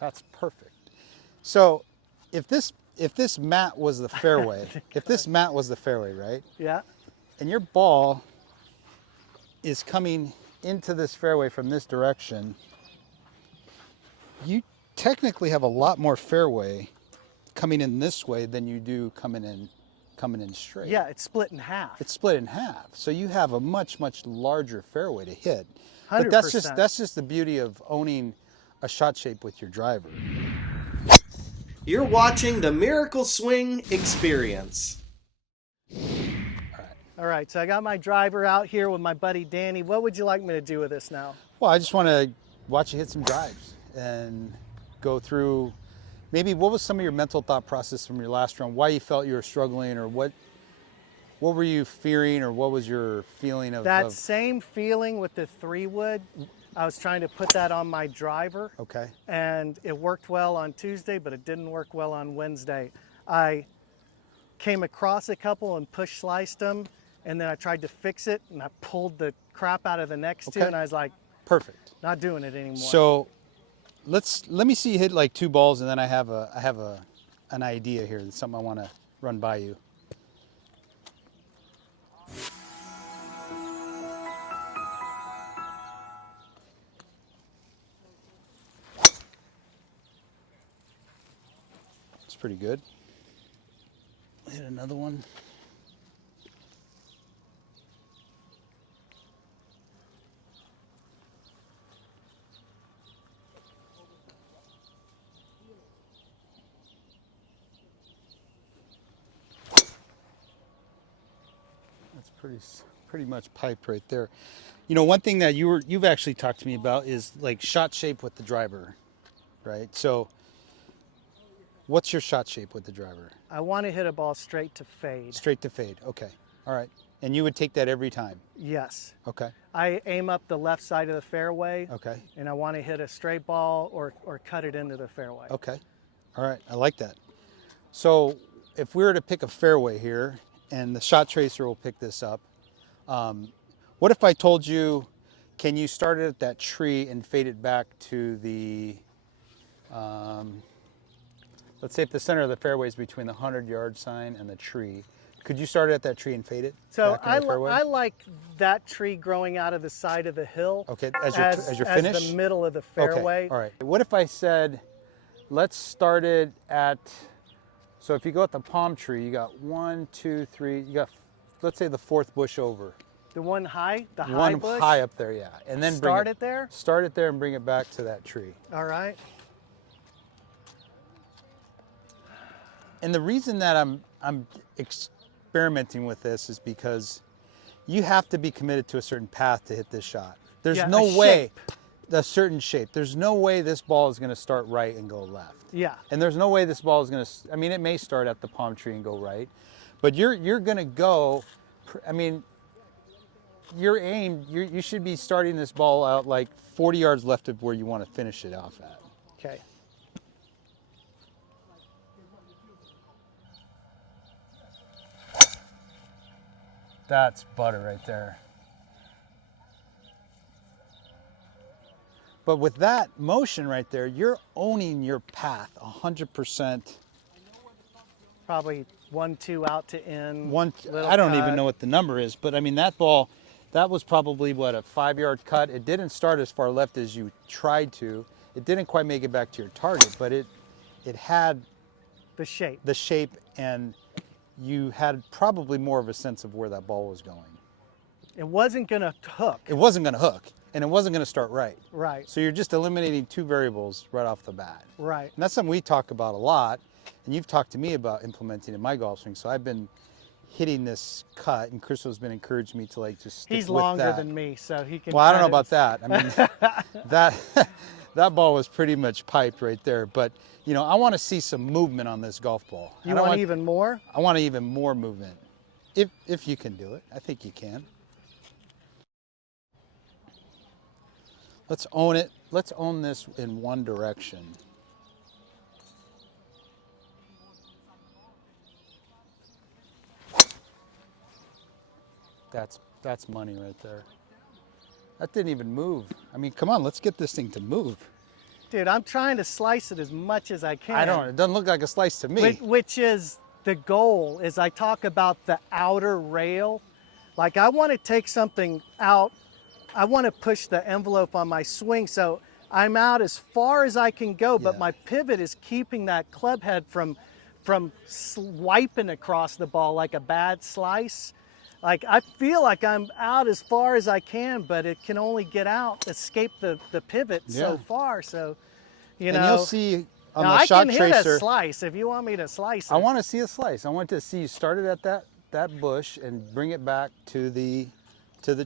That's perfect. So if this mat was the fairway, if this mat was the fairway, right? Yeah. And your ball is coming into this fairway from this direction, you technically have a lot more fairway coming in this way than you do coming in straight. Yeah, it's split in half. It's split in half. So you have a much larger fairway to hit. 100%. But that's just the beauty of owning a shot shape with your driver. You're watching the Miracle Swing Experience. All right, so I got my driver out here with my buddy Danny. What would you like me to do with this now? Well, I just want to watch you hit some drives and go through maybe what was some of your mental thought process from your last round, why you felt you were struggling, or what were you fearing, or what was your feeling of that same feeling with the 3-wood. I was trying to put that on my driver. Okay. And it worked well on Tuesday, but it didn't work well on Wednesday. I came across a couple and push sliced them, and then I tried to fix it, and I pulled the crap out of the next two, and I was like, perfect. Not doing it anymore. So let me see you hit like 2 balls, and then I have an idea here. That's something I want to run by you. It's pretty good. Hit another one. That's pretty much piped right there. You know, one thing that you've actually talked to me about is like shot shape with the driver, right? So what's your shot shape with the driver? I want to hit a ball straight to fade. Straight to fade. Okay. All right. And you would take that every time? Yes. Okay. I aim up the left side of the fairway. Okay. And I want to hit a straight ball or cut it into the fairway. Okay. All right. I like that. So if we were to pick a fairway here, and the shot tracer will pick this up, what if I told you, can you start it at that tree and fade it back to the, let's say if the center of the fairway is between the 100-yard sign and the tree, could you start it at that tree and fade it? So back in the fairway? I like that tree growing out of the side of the hill. Okay, as your finish? As the middle of the fairway. Okay, all right. What if I said, let's start it at, so if you go at the palm tree, you got 1, 2, 3, you got, let's say the 4th bush over. The one high, the high One bush? high up there, yeah. And then start it there? Start it there and bring it back to that tree. All right. And the reason that I'm experimenting with this is because you have to be committed to a certain path to hit this shot. There's no way, a certain shape. There's no way this ball is going to start right and go left. Yeah. And there's no way this ball is going to, I mean, it may start at the palm tree and go right, but you're going to go, I mean, your aim, you should be starting this ball out like 40 yards left of where you want to finish it off at. Okay. That's butter right there. But with that motion right there, you're owning your path 100%. Probably 1, 2 out to in. I don't even know what the number is, but I mean, that ball, that was probably what, a 5-yard cut. It didn't start as far left as you tried to. It didn't quite make it back to your target, but it had the shape, and you had probably more of a sense of where that ball was going. It wasn't going to hook. It wasn't going to hook, and it wasn't going to start right. Right. So you're just eliminating 2 variables right off the bat. Right. And that's something we talk about a lot, and you've talked to me about implementing in my golf swing. So I've been hitting this cut, and Christo's been encouraging me to like just stick with that. He's longer than me, so he can. Well, I don't know about that. I mean, that ball was pretty much piped right there. But you know, I want to see some movement on this golf ball. You want even more? I want even more movement, if you can do it. I think you can. Let's own it. Let's own this in one direction. That's money right there. That didn't even move. I mean, come on, let's get this thing to move. Dude, I'm trying to slice it as much as I can. I don't. It doesn't look like a slice to me. Which is the goal. Is I talk about the outer rail. Like I want to take something out. I want to push the envelope on my swing so I'm out as far as I can go, but Yeah. my pivot is keeping that club head from swiping across the ball like a bad slice. Like I feel like I'm out as far as I can, but it can only get out, escape the pivot so Yeah. far. So, you And know. you'll see on Now the I shot can hit a tracer. slice if you want me to slice it. I want to see a slice. I want to see you start it at that bush and bring it back to the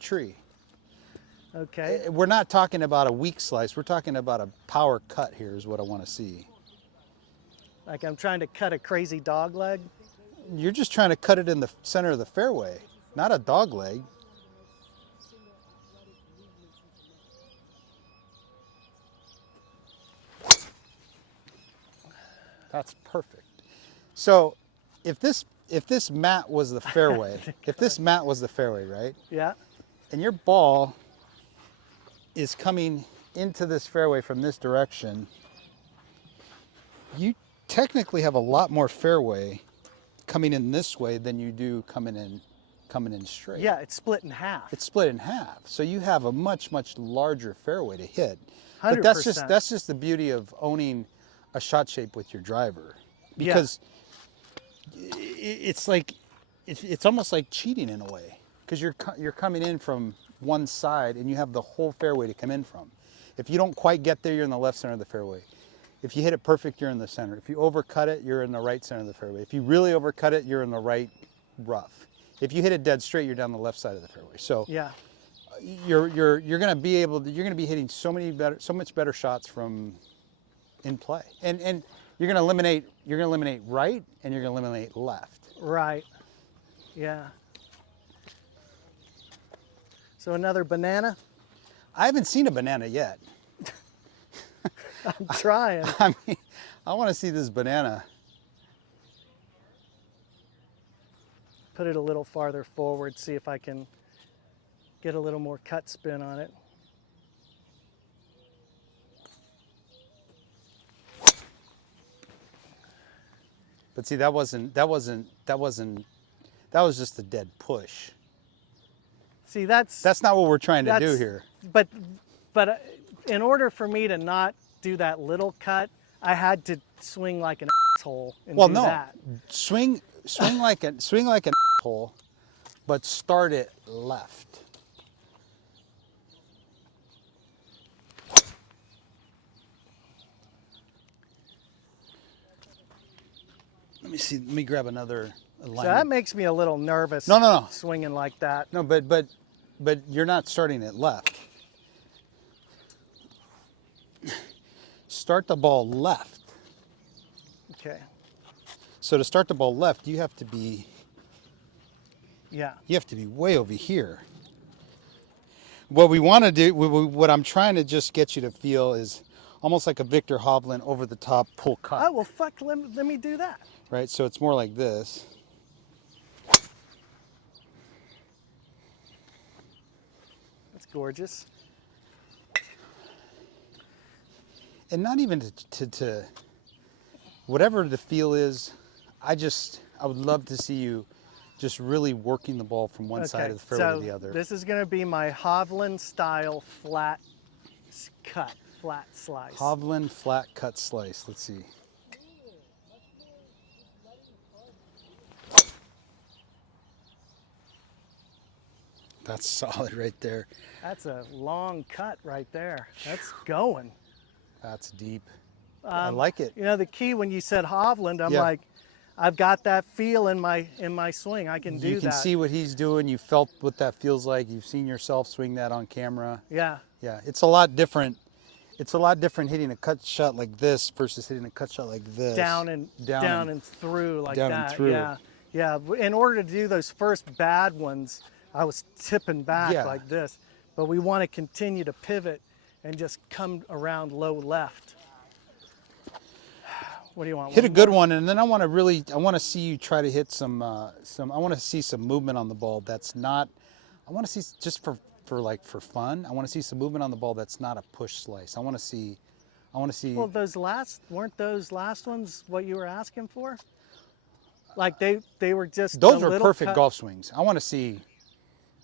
tree. Okay. We're not talking about a weak slice. We're talking about a power cut here is what I want to see. Like I'm trying to cut a crazy dog leg. You're just trying to cut it in the center of the fairway, not a dog leg. That's perfect. So if this mat was the fairway, right? Yeah. And your ball is coming into this fairway from this direction, you technically have a lot more fairway coming in this way than you do coming in straight. Yeah, it's split in half. It's split in half. So you have a much larger fairway to hit. But 100%. that's just the beauty of owning a shot shape with your driver. Because it's like it's almost like cheating in a way, because you're coming in from one side and you have the whole fairway to come in from. If you don't quite get there, you're in the left center of the fairway. If you hit it perfect, you're in the center. If you overcut it, you're in the right center of the fairway. If you really overcut it, you're in the right rough. If you hit it dead straight, you're down the left side of the fairway. So Yeah. you're going to be hitting so much better shots from in play. And you're going to eliminate right and you're going to eliminate left. Right. Yeah. So another banana? I haven't seen a banana yet. I'm trying. I mean, I want to see this banana. Put it a little farther forward, see if I can get a little more cut spin on it. But see, that was just a dead push. See, that's Not what we're trying to do here. But in order for me to not do that little cut, I had to swing like an asshole and do that. Swing like an asshole, but start it left. Let me see. Let me grab another alignment. So that makes me a little nervous. No. Swinging like that. No, but you're not starting it left. Start the ball left. Okay. So to start the ball left, you have to be Yeah. way over here. What we want to do, what I'm trying to just get you to feel is almost like a Victor Hovland over the top pull cut. Oh, well, fuck, let me do that. Right? So it's more like this. That's gorgeous. And not even to whatever the feel is, I would love to see you just really working the ball from one side of the fairway so to the other. This is going to be my Hovland style flat cut, flat slice. Hovland flat cut slice. Let's see. That's solid right there. That's a long cut right there. That's going. That's deep. I like it. You know, the key when you said Hovland, I'm Yeah. like, I've got that feel in my swing. I can do that. You can see what he's doing. You felt what that feels like. You've seen yourself swing that on camera. Yeah. Yeah, it's a lot different. It's a lot different hitting a cut shot like this versus hitting a cut shot like this. Down and through like down that. and through. Yeah. Yeah. In order to do those first bad ones, I was tipping back Yeah. like this. But we want to continue to pivot and just come around low left. What do you want? Hit a good one, and then I want to see you try to hit I want to see some movement on the ball that's not, I want to see just for fun, I want to see some movement on the ball that's not a push slice. I want to see I want to see. Well, weren't those last ones what you were asking for? Like they were just Those a were little perfect cut. golf swings. I want to see.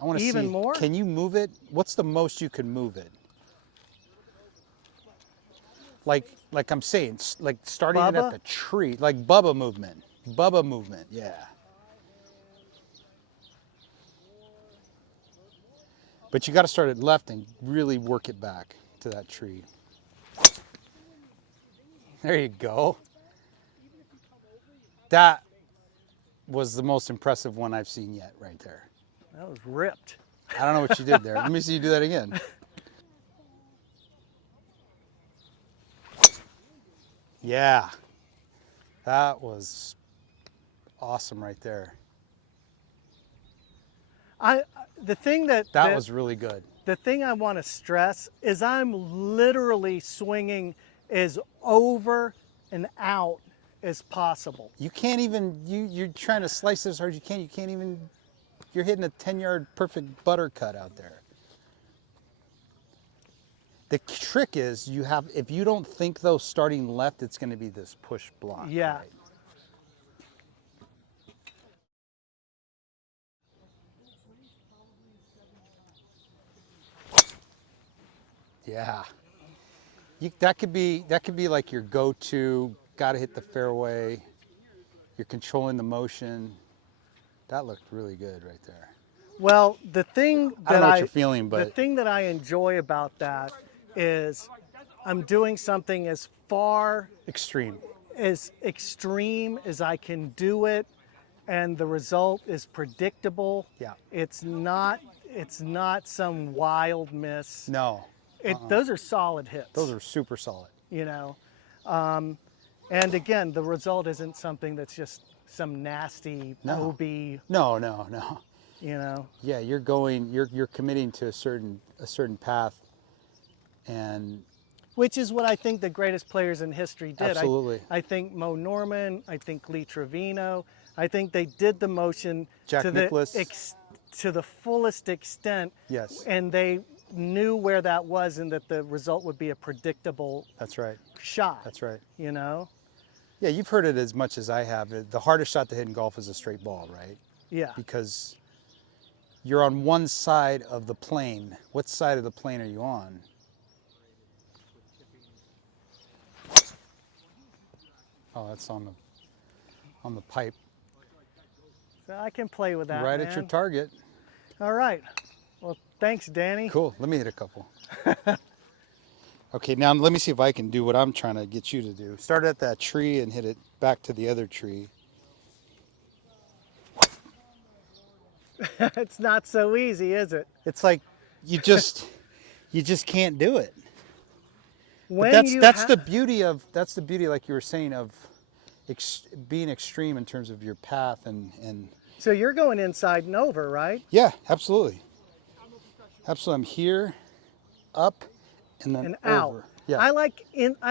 I want to see. Even more? Can you move it? What's the most you can move it? Like I'm saying, like starting it Bubba? at the tree, like Bubba movement. Bubba movement, yeah. But you got to start at left and really work it back to that tree. There you go. That was the most impressive one I've seen yet, right there. That was ripped. I don't know what you did there. Let me see you do that again. Yeah, that was awesome right there. The thing that was really good. the thing I want to stress is I'm literally swinging as over and out as possible. You can't even, you're trying to slice it as hard as you can. You can't even, you're hitting a 10-yard perfect butter cut out there. The trick is if you don't think though starting left, it's going to be this push block. Yeah. Right? Yeah. That could be like your go-to, got to hit the fairway. You're controlling the motion. That looked really good right there. Well, the thing I don't know what you're feeling, but the thing that I enjoy about that is I'm doing something as far extreme. as extreme as I can do it, and the result is predictable. Yeah. It's not some wild miss. No. Those are solid hits. Those are super solid. You know, and again, the result isn't something that's just some nasty OB. No. You know. Yeah, you're committing to a certain path, and which is what I think the greatest players in history did. Absolutely. I think Mo Norman, I think Lee Trevino, I think they did the motion Jack to Nicklaus. to the fullest extent. Yes. And they knew where that was and that the result would be a predictable That's right. shot. That's right. You know? Yeah, you've heard it as much as I have. The hardest shot to hit in golf is a straight ball, right? Yeah. Because you're on one side of the plane. What side of the plane are you on? Oh, that's on the pipe. So I can play with that, Right man. at your target. All right. Well, thanks, Danny. Cool. Let me hit a couple. Okay, now let me see if I can do what I'm trying to get you to do. Start at that tree and hit it back to the other tree. It's not so easy, is it? It's like you just can't do it. When But that's the beauty, like you were saying, of being extreme in terms of your path and. So you're going inside and over, right? Yeah, absolutely. Absolutely. I'm here, up, and then out. over. Yeah. I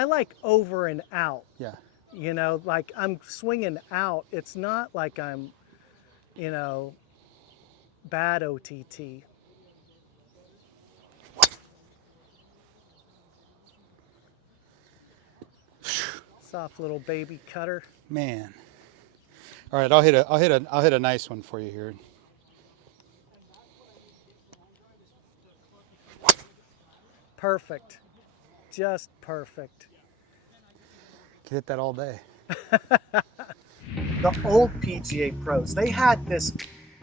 like over and out. Yeah. You know, like I'm swinging out. It's not like I'm, you know, bad OTT. Soft little baby cutter. Man. All right, I'll hit a nice one for you here. Perfect. Just perfect. Can hit that all day. The old PGA pros, they had this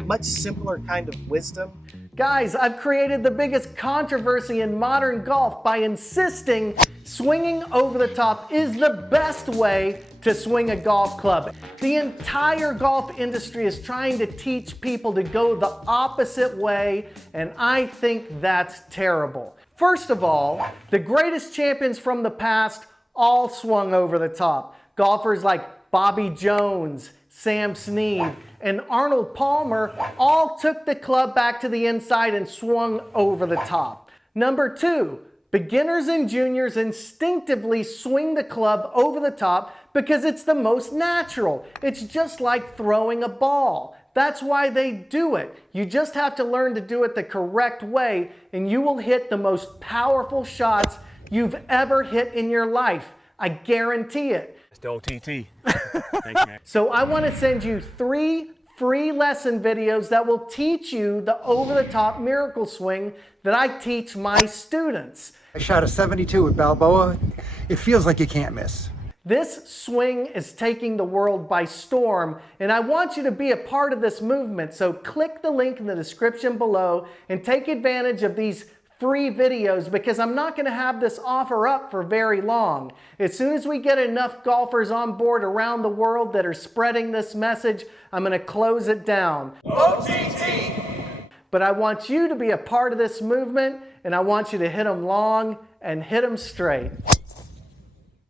much simpler kind of wisdom. Guys, I've created the biggest controversy in modern golf by insisting swinging over the top is the best way to swing a golf club. The entire golf industry is trying to teach people to go the opposite way, and I think that's terrible. First of all, the greatest champions from the past all swung over the top. Golfers like Bobby Jones, Sam Snead, and Arnold Palmer all took the club back to the inside and swung over the top. Number two, beginners and juniors instinctively swing the club over the top because it's the most natural. It's just like throwing a ball. That's why they do it. You just have to learn to do it the correct way and you will hit the most powerful shots you've ever hit in your life. I guarantee it. It's the OTT. Thank you. So I want to send you 3 free lesson videos that will teach you the over-the-top miracle swing that I teach my students. I shot a 72 with Balboa. It feels like you can't miss. This swing is taking the world by storm, and I want you to be a part of this movement. So click the link in the description below and take advantage of these free videos, because I'm not going to have this offer up for very long. As soon as we get enough golfers on board around the world that are spreading this message, I'm going to close it down. OTT! But I want you to be a part of this movement, and I want you to hit them long and hit them straight.